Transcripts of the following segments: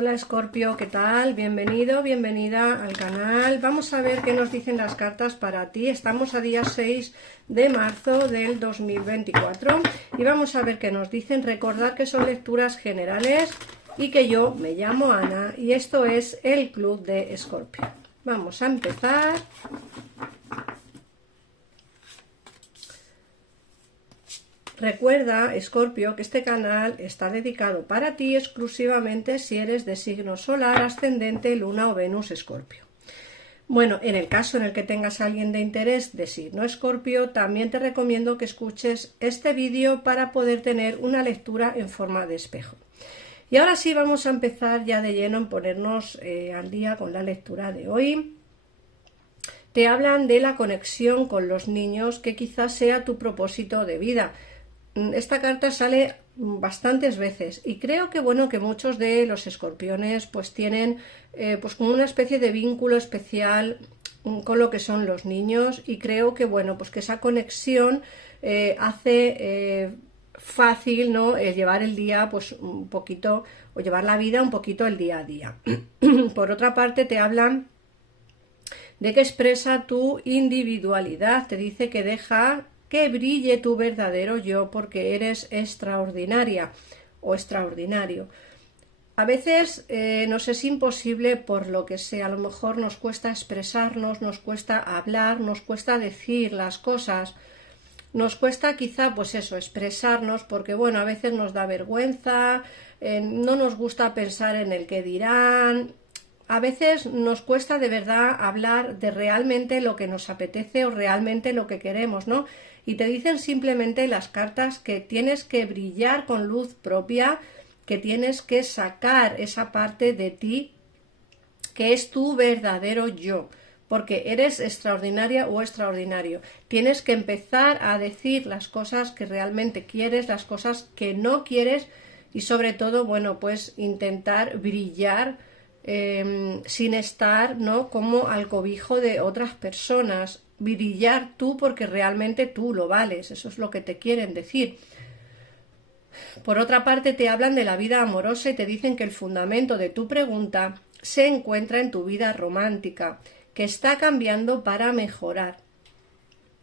Hola Escorpio, ¿qué tal? Bienvenido, bienvenida al canal. Vamos a ver qué nos dicen las cartas para ti. Estamos a día 6 de marzo del 2024 y vamos a ver qué nos dicen. Recordad que son lecturas generales y que yo me llamo Ana y esto es el Club de Escorpio. Vamos a empezar. Recuerda, Escorpio, que este canal está dedicado para ti exclusivamente si eres de signo solar, ascendente, luna o Venus Escorpio. Bueno, en el caso en el que tengas a alguien de interés de signo Escorpio, también te recomiendo que escuches este vídeo para poder tener una lectura en forma de espejo. Y ahora sí vamos a empezar ya de lleno en ponernos al día con la lectura de hoy. Te hablan de la conexión con los niños, que quizás sea tu propósito de vida. Esta carta sale bastantes veces y creo que bueno, que muchos de los escorpiones pues tienen pues como una especie de vínculo especial con lo que son los niños, y creo que bueno, pues que esa conexión hace fácil, ¿no? Llevar el día pues un poquito, o llevar la vida un poquito el día a día. Por otra parte te hablan de que expresa tu individualidad, te dice que deja que brille tu verdadero yo porque eres extraordinaria o extraordinario. A veces nos es imposible por lo que sea, a lo mejor nos cuesta expresarnos, nos cuesta hablar, nos cuesta decir las cosas, nos cuesta quizá pues eso, expresarnos porque bueno, a veces nos da vergüenza, no nos gusta pensar en el que dirán. A veces nos cuesta de verdad hablar de realmente lo que nos apetece o realmente lo que queremos, ¿no? Y te dicen simplemente las cartas que tienes que brillar con luz propia, que tienes que sacar esa parte de ti que es tu verdadero yo, porque eres extraordinaria o extraordinario. Tienes que empezar a decir las cosas que realmente quieres, las cosas que no quieres y sobre todo, bueno, pues intentar brillar sin estar, ¿no?, como al cobijo de otras personas. Brillar tú porque realmente tú lo vales, eso es lo que te quieren decir. Por otra parte te hablan de la vida amorosa y te dicen que el fundamento de tu pregunta se encuentra en tu vida romántica, que está cambiando para mejorar.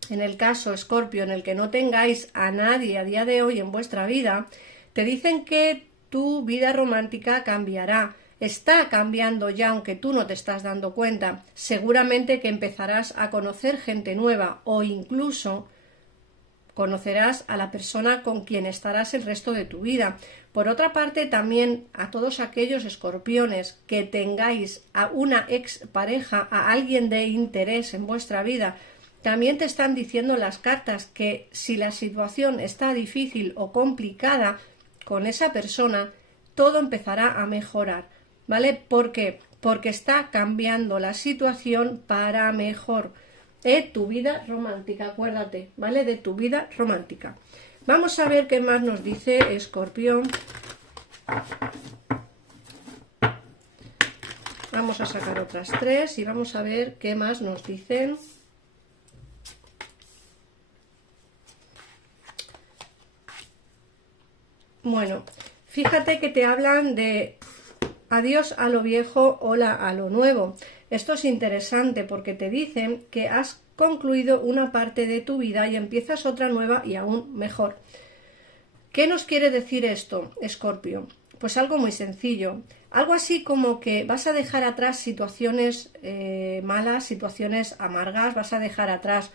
En el caso, Escorpio, en el que no tengáis a nadie a día de hoy en vuestra vida, te dicen que tu vida romántica cambiará. Está cambiando ya, aunque tú no te estás dando cuenta. Seguramente que empezarás a conocer gente nueva o incluso conocerás a la persona con quien estarás el resto de tu vida. Por otra parte, también a todos aquellos escorpiones que tengáis a una expareja, a alguien de interés en vuestra vida, también te están diciendo las cartas que si la situación está difícil o complicada con esa persona, todo empezará a mejorar. ¿Vale? ¿Por qué? Porque está cambiando la situación para mejor. Tu vida romántica, acuérdate, ¿vale? De tu vida romántica. Vamos a ver qué más nos dice Escorpión. Vamos a sacar otras tres y vamos a ver qué más nos dicen. Bueno, fíjate que te hablan de adiós a lo viejo, hola a lo nuevo. Esto es interesante porque te dicen que has concluido una parte de tu vida y empiezas otra nueva y aún mejor. ¿Qué nos quiere decir esto, Escorpio? Pues algo muy sencillo. Algo así como que vas a dejar atrás situaciones malas, situaciones amargas, vas a dejar atrás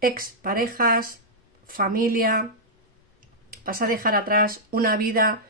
exparejas, familia, vas a dejar atrás una vida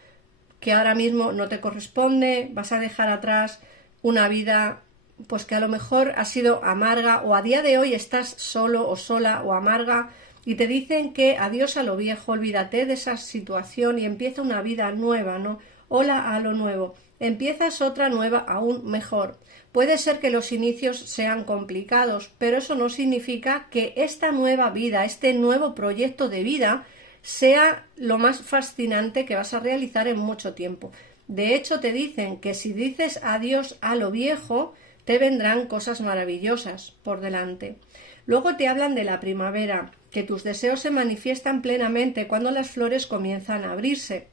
que ahora mismo no te corresponde, vas a dejar atrás una vida pues que a lo mejor ha sido amarga o a día de hoy estás solo o sola o amarga y te dicen que adiós a lo viejo, olvídate de esa situación y empieza una vida nueva, ¿no? Hola a lo nuevo, empiezas otra nueva aún mejor. Puede ser que los inicios sean complicados, pero eso no significa que esta nueva vida, este nuevo proyecto de vida sea lo más fascinante que vas a realizar en mucho tiempo. De hecho, te dicen que si dices adiós a lo viejo, te vendrán cosas maravillosas por delante. Luego te hablan de la primavera, que tus deseos se manifiestan plenamente cuando las flores comienzan a abrirse.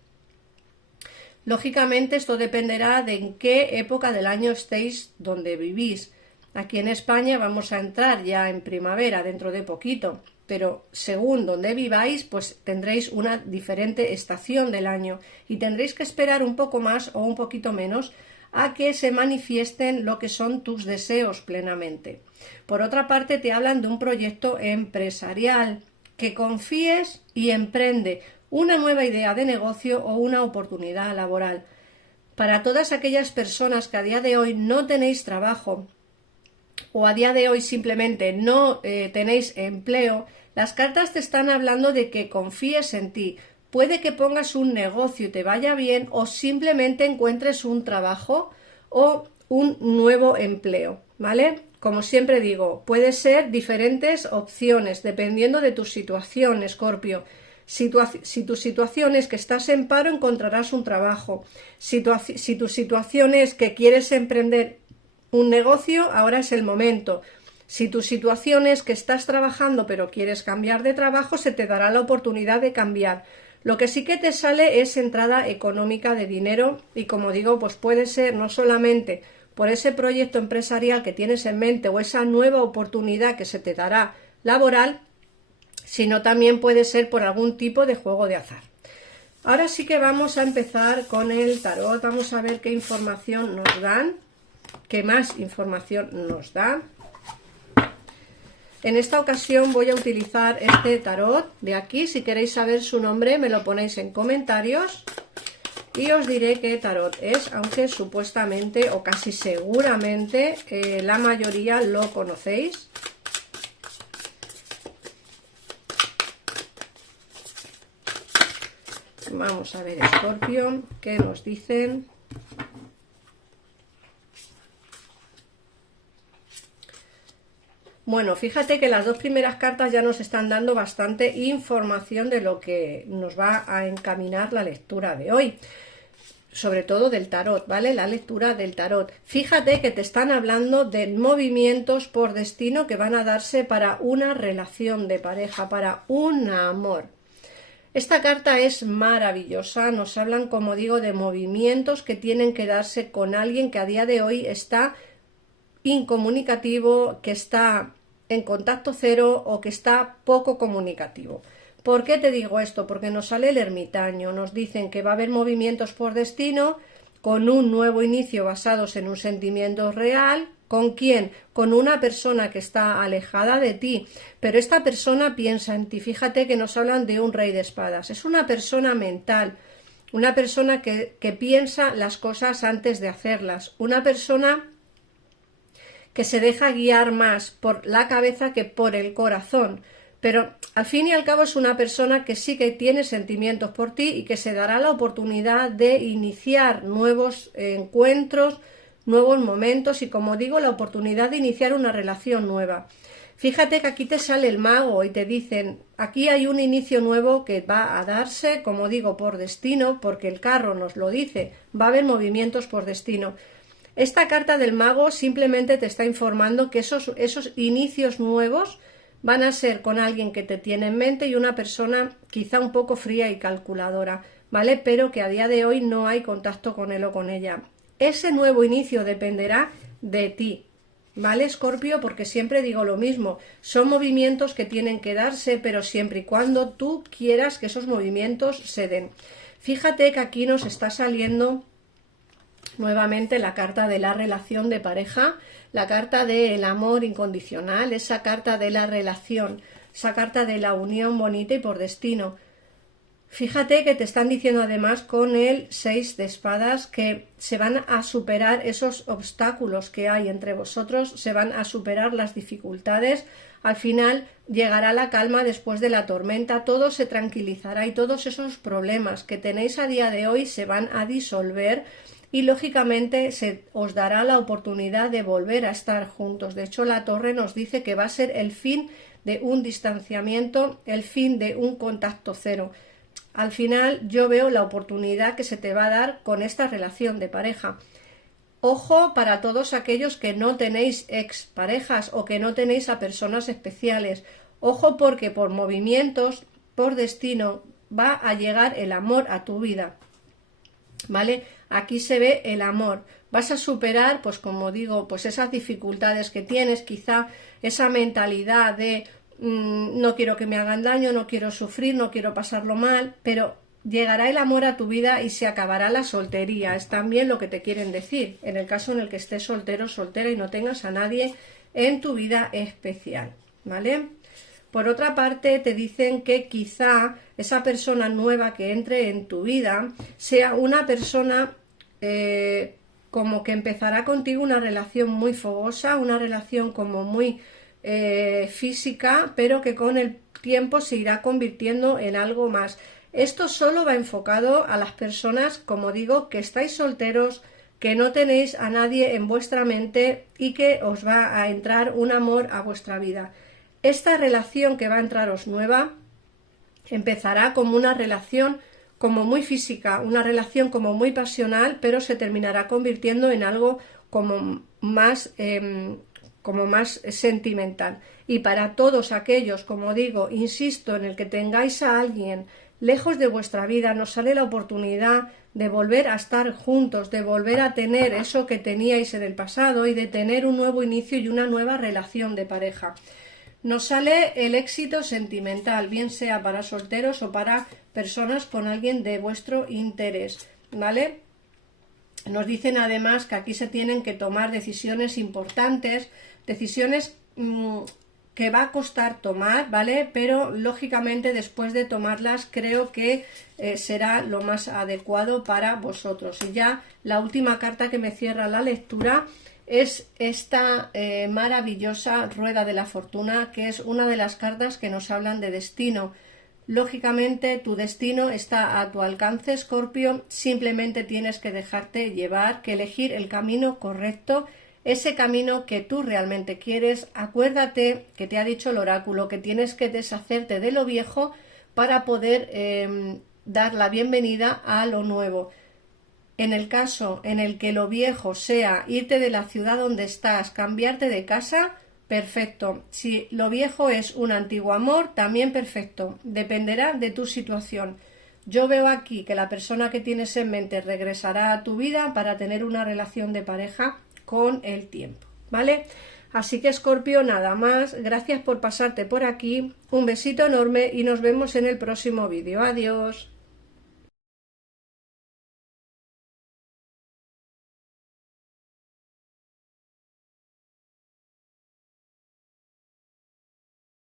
Lógicamente esto dependerá de en qué época del año estéis donde vivís. Aquí en España vamos a entrar ya en primavera dentro de poquito, pero según donde viváis, pues tendréis una diferente estación del año y tendréis que esperar un poco más o un poquito menos a que se manifiesten lo que son tus deseos plenamente. Por otra parte, te hablan de un proyecto empresarial, que confíes y emprende una nueva idea de negocio o una oportunidad laboral. Para todas aquellas personas que a día de hoy no tenéis trabajo o a día de hoy simplemente no tenéis empleo, las cartas te están hablando de que confíes en ti. Puede que pongas un negocio y te vaya bien o simplemente encuentres un trabajo o un nuevo empleo, ¿vale? Como siempre digo, puede ser diferentes opciones dependiendo de tu situación, Escorpio. Si tu situación es que estás en paro, encontrarás un trabajo. Si tu situación es que quieres emprender un negocio, ahora es el momento. Si tu situación es que estás trabajando pero quieres cambiar de trabajo, se te dará la oportunidad de cambiar. Lo que sí que te sale es entrada económica de dinero y, como digo, pues puede ser no solamente por ese proyecto empresarial que tienes en mente o esa nueva oportunidad que se te dará laboral, sino también puede ser por algún tipo de juego de azar. Ahora sí que vamos a empezar con el tarot. Vamos a ver qué información nos dan, qué más información nos da. En esta ocasión voy a utilizar este tarot de aquí. Si queréis saber su nombre, me lo ponéis en comentarios y os diré qué tarot es, aunque supuestamente o casi seguramente la mayoría lo conocéis. Vamos a ver, Escorpio, qué nos dicen. Bueno, fíjate que las dos primeras cartas ya nos están dando bastante información de lo que nos va a encaminar la lectura de hoy, sobre todo del tarot, ¿vale? La lectura del tarot. Fíjate que te están hablando de movimientos por destino que van a darse para una relación de pareja, para un amor. Esta carta es maravillosa, nos hablan, como digo, de movimientos que tienen que darse con alguien que a día de hoy está incomunicativo, que está en contacto cero o que está poco comunicativo. ¿Por qué te digo esto? Porque nos sale el ermitaño, nos dicen que va a haber movimientos por destino con un nuevo inicio basados en un sentimiento real. ¿Con quién? Con una persona que está alejada de ti, pero esta persona piensa en ti. Fíjate que nos hablan de un rey de espadas, es una persona mental, una persona que piensa las cosas antes de hacerlas, una persona que se deja guiar más por la cabeza que por el corazón, pero al fin y al cabo es una persona que sí que tiene sentimientos por ti y que se dará la oportunidad de iniciar nuevos encuentros, nuevos momentos y, como digo, la oportunidad de iniciar una relación nueva. Fíjate que aquí te sale el mago y te dicen, aquí hay un inicio nuevo que va a darse, como digo, por destino, porque el carro nos lo dice, va a haber movimientos por destino. Esta carta del mago simplemente te está informando que esos inicios nuevos van a ser con alguien que te tiene en mente y una persona quizá un poco fría y calculadora, ¿vale? Pero que a día de hoy no hay contacto con él o con ella. Ese nuevo inicio dependerá de ti, ¿vale, Escorpio? Porque siempre digo lo mismo, son movimientos que tienen que darse, pero siempre y cuando tú quieras que esos movimientos se den. Fíjate que aquí nos está saliendo nuevamente la carta de la relación de pareja, la carta del amor incondicional, esa carta de la relación, esa carta de la unión bonita y por destino. Fíjate que te están diciendo además con el 6 de espadas que se van a superar esos obstáculos que hay entre vosotros, se van a superar las dificultades, al final llegará la calma después de la tormenta, todo se tranquilizará y todos esos problemas que tenéis a día de hoy se van a disolver y lógicamente se os dará la oportunidad de volver a estar juntos. De hecho, la torre nos dice que va a ser el fin de un distanciamiento, el fin de un contacto cero. Al final yo veo la oportunidad que se te va a dar con esta relación de pareja. Ojo para todos aquellos que no tenéis exparejas o que no tenéis a personas especiales. Ojo porque por movimientos, por destino, va a llegar el amor a tu vida. ¿vale? Aquí se ve el amor. Vas a superar, pues como digo, pues esas dificultades que tienes, quizá esa mentalidad de no quiero que me hagan daño, no quiero sufrir, no quiero pasarlo mal, pero llegará el amor a tu vida y se acabará la soltería. Es también lo que te quieren decir, en el caso en el que estés soltero, soltera y no tengas a nadie en tu vida especial, ¿vale? Por otra parte, te dicen que quizá esa persona nueva que entre en tu vida sea una persona como que empezará contigo una relación muy fogosa, una relación como muy física, pero que con el tiempo se irá convirtiendo en algo más. Esto solo va enfocado a las personas, como digo, que estáis solteros, que no tenéis a nadie en vuestra mente y que os va a entrar un amor a vuestra vida. Esta relación que va a entraros nueva empezará como una relación como muy física, una relación como muy pasional, pero se terminará convirtiendo en algo como más sentimental. Y para todos aquellos, como digo, insisto, en el que tengáis a alguien lejos de vuestra vida, nos sale la oportunidad de volver a estar juntos, de volver a tener eso que teníais en el pasado y de tener un nuevo inicio y una nueva relación de pareja. Nos sale el éxito sentimental, bien sea para solteros o para personas con alguien de vuestro interés, ¿vale? Nos dicen además que aquí se tienen que tomar decisiones importantes, decisiones que va a costar tomar, ¿vale? Pero lógicamente después de tomarlas creo que será lo más adecuado para vosotros. Y ya la última carta que me cierra la lectura es esta maravillosa rueda de la fortuna, que es una de las cartas que nos hablan de destino. Lógicamente tu destino está a tu alcance, Escorpio, simplemente tienes que dejarte llevar, que elegir el camino correcto, ese camino que tú realmente quieres. Acuérdate que te ha dicho el oráculo que tienes que deshacerte de lo viejo para poder dar la bienvenida a lo nuevo. En el caso en el que lo viejo sea irte de la ciudad donde estás, cambiarte de casa, perfecto. Si lo viejo es un antiguo amor, también perfecto. Dependerá de tu situación. Yo veo aquí que la persona que tienes en mente regresará a tu vida para tener una relación de pareja con el tiempo, ¿vale? Así que, Escorpio, nada más. Gracias por pasarte por aquí. Un besito enorme y nos vemos en el próximo vídeo. Adiós.